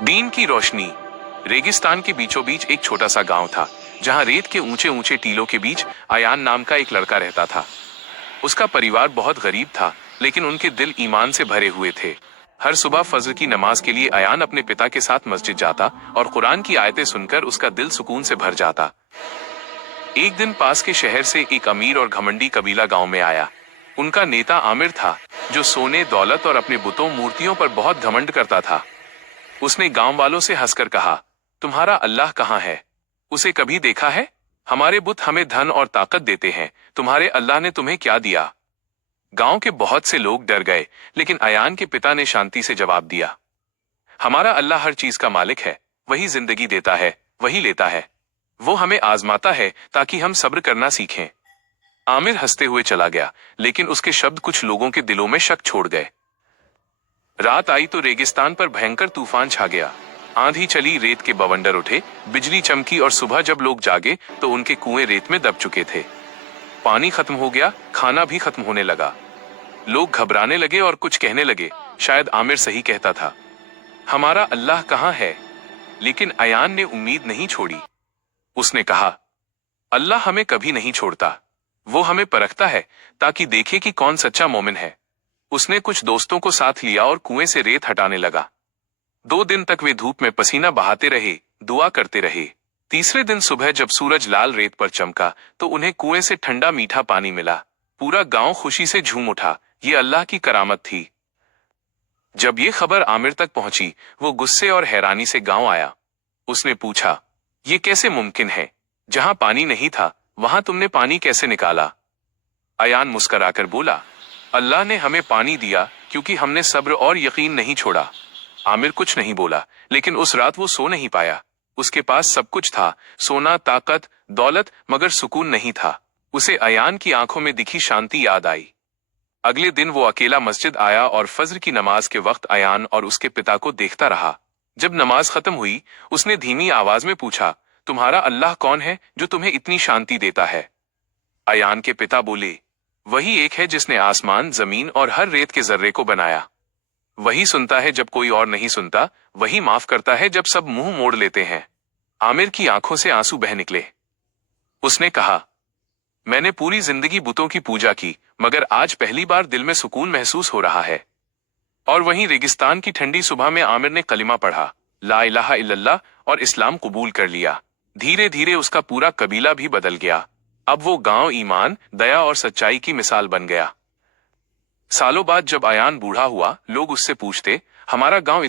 दीन की रोशनी। रेगिस्तान के बीचों बीच एक छोटा सा गांव था, जहां रेत के ऊंचे ऊंचे टीलों के बीच अयान नाम का एक लड़का रहता था। उसका परिवार बहुत गरीब था, लेकिन उनके दिल ईमान से भरे हुए थे। हर सुबह फजर की नमाज के लिए अयान अपने पिता के साथ मस्जिद जाता और कुरान की आयतें सुनकर उसका दिल सुकून से भर जाता। एक दिन पास के शहर से एक अमीर और घमंडी कबीला गांव में आया। उनका नेता आमिर था, जो सोने, दौलत और अपने बुतों मूर्तियों पर बहुत घमंड करता था। उसने गांव वालों से हंसकर कहा, तुम्हारा अल्लाह कहाँ है? उसे कभी देखा है? हमारे बुत हमें धन और ताकत देते हैं, तुम्हारे अल्लाह ने तुम्हें क्या दिया? गांव के बहुत से लोग डर गए, लेकिन अयान के पिता ने शांति से जवाब दिया, हमारा अल्लाह हर चीज का मालिक है, वही जिंदगी देता है, वही लेता है। वो हमें आजमाता है ताकि हम सब्र करना सीखें। आमिर हंसते हुए चला गया, लेकिन उसके शब्द कुछ लोगों के दिलों में शक छोड़ गए। रात आई तो रेगिस्तान पर भयंकर तूफान छा गया। आंधी चली, रेत के बवंडर उठे, बिजली चमकी और सुबह जब लोग जागे तो उनके कुएं रेत में दब चुके थे। पानी खत्म हो गया, खाना भी खत्म होने लगा। लोग घबराने लगे और कुछ कहने लगे, शायद आमिर सही कहता था, हमारा अल्लाह कहाँ है? लेकिन अयान ने उम्मीद नहीं छोड़ी। उसने कहा, अल्लाह हमें कभी नहीं छोड़ता, वो हमें परखता है ताकि देखे कि कौन सच्चा मोमिन है। उसने कुछ दोस्तों को साथ लिया और कुएं से रेत हटाने लगा। 2 दिन तक वे धूप में पसीना बहाते रहे, दुआ करते रहे। तीसरे दिन सुबह जब सूरज लाल रेत पर चमका तो उन्हें कुएं से ठंडा मीठा पानी मिला। पूरा गांव खुशी से झूम उठा, ये अल्लाह की करामत थी। जब ये खबर आमिर तक पहुंची, वो गुस्से और हैरानी से गांव आया। उसने पूछा, ये कैसे मुमकिन है? जहां पानी नहीं था, वहां तुमने पानी कैसे निकाला? अयान मुस्कराकर बोला, अल्लाह ने हमें पानी दिया क्योंकि हमने सब्र और यकीन नहीं छोड़ा। आमिर कुछ नहीं बोला, लेकिन उस रात वो सो नहीं पाया। उसके पास सब कुछ था, सोना, ताकत, दौलत, मगर सुकून नहीं था। उसे अयान की आंखों में दिखी शांति याद आई। अगले दिन वो अकेला मस्जिद आया और फज्र की नमाज के वक्त अयान और उसके पिता को देखता रहा। जब नमाज खत्म हुई, उसने धीमी आवाज में पूछा, तुम्हारा अल्लाह कौन है जो तुम्हें इतनी शांति देता है? अयान के पिता बोले, वही एक है जिसने आसमान, जमीन और हर रेत के जर्रे को बनाया। वही सुनता है जब कोई और नहीं सुनता, वही माफ करता है जब सब मुंह मोड़ लेते हैं। आमिर की आंखों से आंसू बह निकले। उसने कहा, मैंने पूरी जिंदगी बुतों की पूजा की, मगर आज पहली बार दिल में सुकून महसूस हो रहा है। और वहीं रेगिस्तान की ठंडी सुबह में आमिर ने कलिमा पढ़ा, ला इलाहा इल्लल्लाह, और इस्लाम कबूल कर लिया। धीरे धीरे उसका पूरा कबीला भी बदल गया। अब वो गांव ईमान, दया और सच्चाई की मिसाल बन गया। सालों बाद जब अयान बूढ़ा हुआ, लोग उससे पूछते, हमारा गांव